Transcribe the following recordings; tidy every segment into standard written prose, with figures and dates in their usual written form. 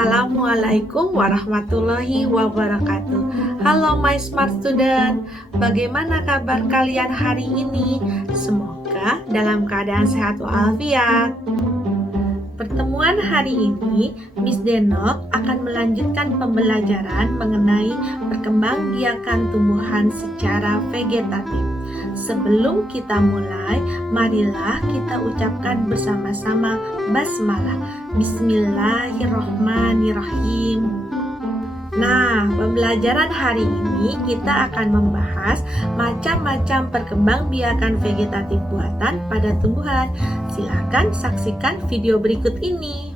Assalamualaikum warahmatullahi wabarakatuh. Halo my smart student, bagaimana kabar kalian hari ini? Semoga dalam keadaan sehat walafiat. Pertemuan hari ini, Miss Denok akan melanjutkan pembelajaran mengenai perkembangbiakan tumbuhan secara vegetatif. Sebelum kita mulai, marilah kita ucapkan bersama-sama basmalah. Bismillahirrohmanirrohim. Nah, pembelajaran hari ini kita akan membahas macam-macam perkembangbiakan vegetatif buatan pada tumbuhan. Silakan saksikan video berikut ini.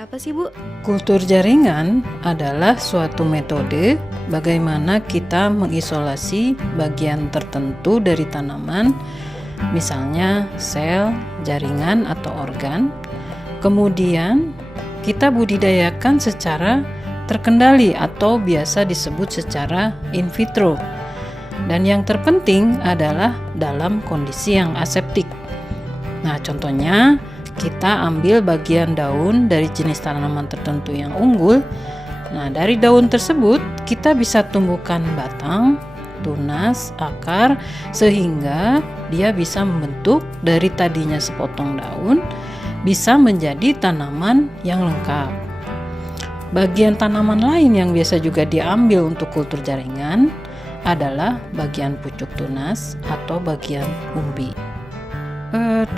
apa sih, Bu? Kultur jaringan adalah suatu metode bagaimana kita mengisolasi bagian tertentu dari tanaman, misalnya sel, jaringan, atau organ. Kemudian kita budidayakan secara terkendali atau biasa disebut secara in vitro. Dan yang terpenting adalah dalam kondisi yang aseptik. Nah, contohnya kita ambil bagian daun dari jenis tanaman tertentu yang unggul. Nah, dari daun tersebut kita bisa tumbuhkan batang, tunas, akar, sehingga dia bisa membentuk dari tadinya sepotong daun bisa menjadi tanaman yang lengkap. Bagian tanaman lain yang biasa juga diambil untuk kultur jaringan adalah bagian pucuk tunas atau bagian umbi.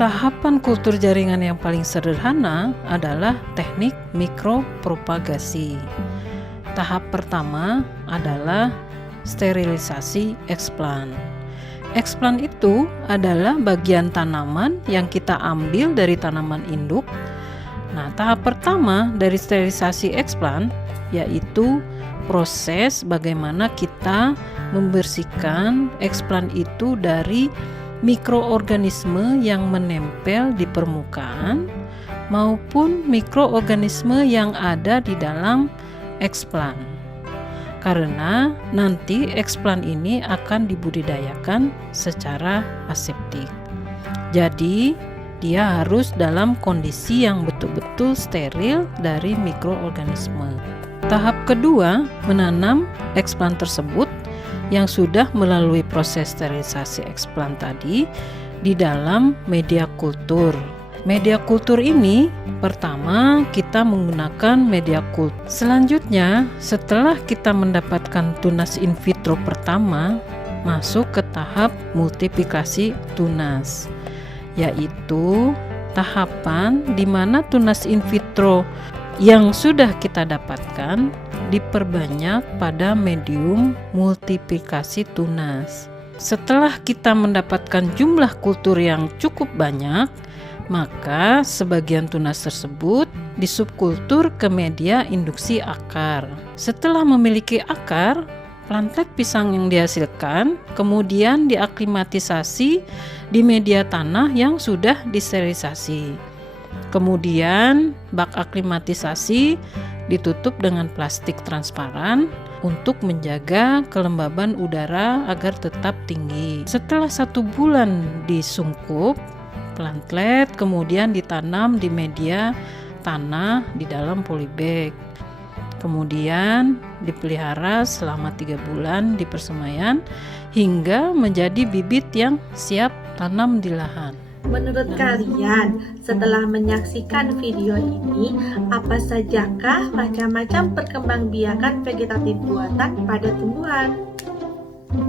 Tahapan kultur jaringan yang paling sederhana adalah teknik mikropropagasi. Tahap pertama adalah sterilisasi eksplan. Eksplan itu adalah bagian tanaman yang kita ambil dari tanaman induk. Nah, tahap pertama dari sterilisasi eksplan yaitu proses bagaimana kita membersihkan eksplan itu dari mikroorganisme yang menempel di permukaan maupun mikroorganisme yang ada di dalam eksplan. Karena nanti eksplan ini akan dibudidayakan secara aseptik. Jadi, dia harus dalam kondisi yang betul-betul steril dari mikroorganisme. Tahap kedua, menanam eksplan tersebut yang sudah melalui proses sterilisasi eksplan tadi di dalam media kultur. Media kultur ini pertama kita menggunakan media kultur. Selanjutnya, setelah kita mendapatkan tunas in vitro pertama, masuk ke tahap multiplikasi tunas, yaitu tahapan di mana tunas in vitro yang sudah kita dapatkan diperbanyak pada medium multiplikasi tunas. Setelah kita mendapatkan jumlah kultur yang cukup banyak, maka sebagian tunas tersebut disubkultur ke media induksi akar. Setelah memiliki akar, plantlet pisang yang dihasilkan kemudian diaklimatisasi di media tanah yang sudah disterilisasi. Kemudian bak aklimatisasi ditutup dengan plastik transparan untuk menjaga kelembaban udara agar tetap tinggi. Setelah 1 bulan disungkup, plantlet kemudian ditanam di media tanah di dalam polybag. Kemudian dipelihara selama 3 bulan di persemaian hingga menjadi bibit yang siap tanam di lahan. Menurut kalian, setelah menyaksikan video ini, apa sajakah macam-macam perkembangbiakan vegetatif buatan pada tumbuhan?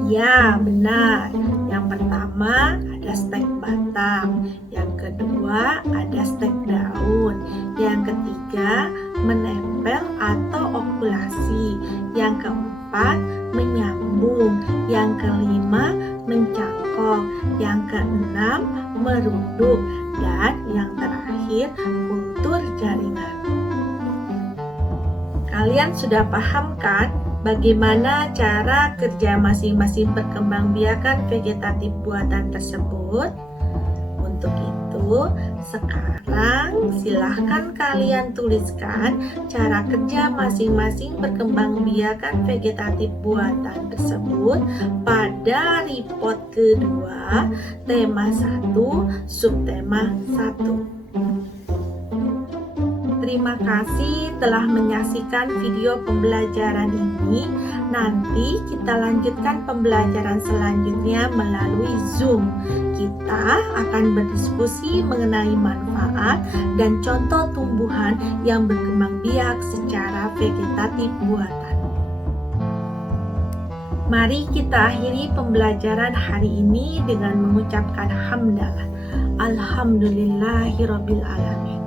Ya, benar. Yang pertama ada stek batang, yang kedua ada stek daun, yang ketiga menempel atau okulasi, yang keempat menyambung, yang kelima mencangkok, yang keenam merunduk, dan yang terakhir kultur jaringan. Kalian sudah paham kan bagaimana cara kerja masing-masing perkembangbiakan vegetatif buatan tersebut? Untuk itu, sekarang silahkan kalian tuliskan cara kerja masing-masing perkembangbiakan vegetatif buatan tersebut pada report kedua, tema 1, subtema 1. Terima kasih telah menyaksikan video pembelajaran ini. Nanti kita lanjutkan pembelajaran selanjutnya melalui Zoom. Kita akan berdiskusi mengenai manfaat dan contoh tumbuhan yang berkembang biak secara vegetatif buatan. Mari kita akhiri pembelajaran hari ini dengan mengucapkan hamdalah. Alhamdulillahirabbil alamin.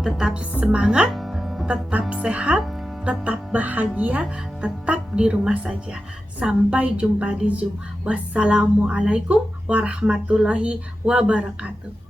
Tetap semangat, tetap sehat, tetap bahagia, tetap di rumah saja. Sampai jumpa di Zoom. Wassalamualaikum warahmatullahi wabarakatuh.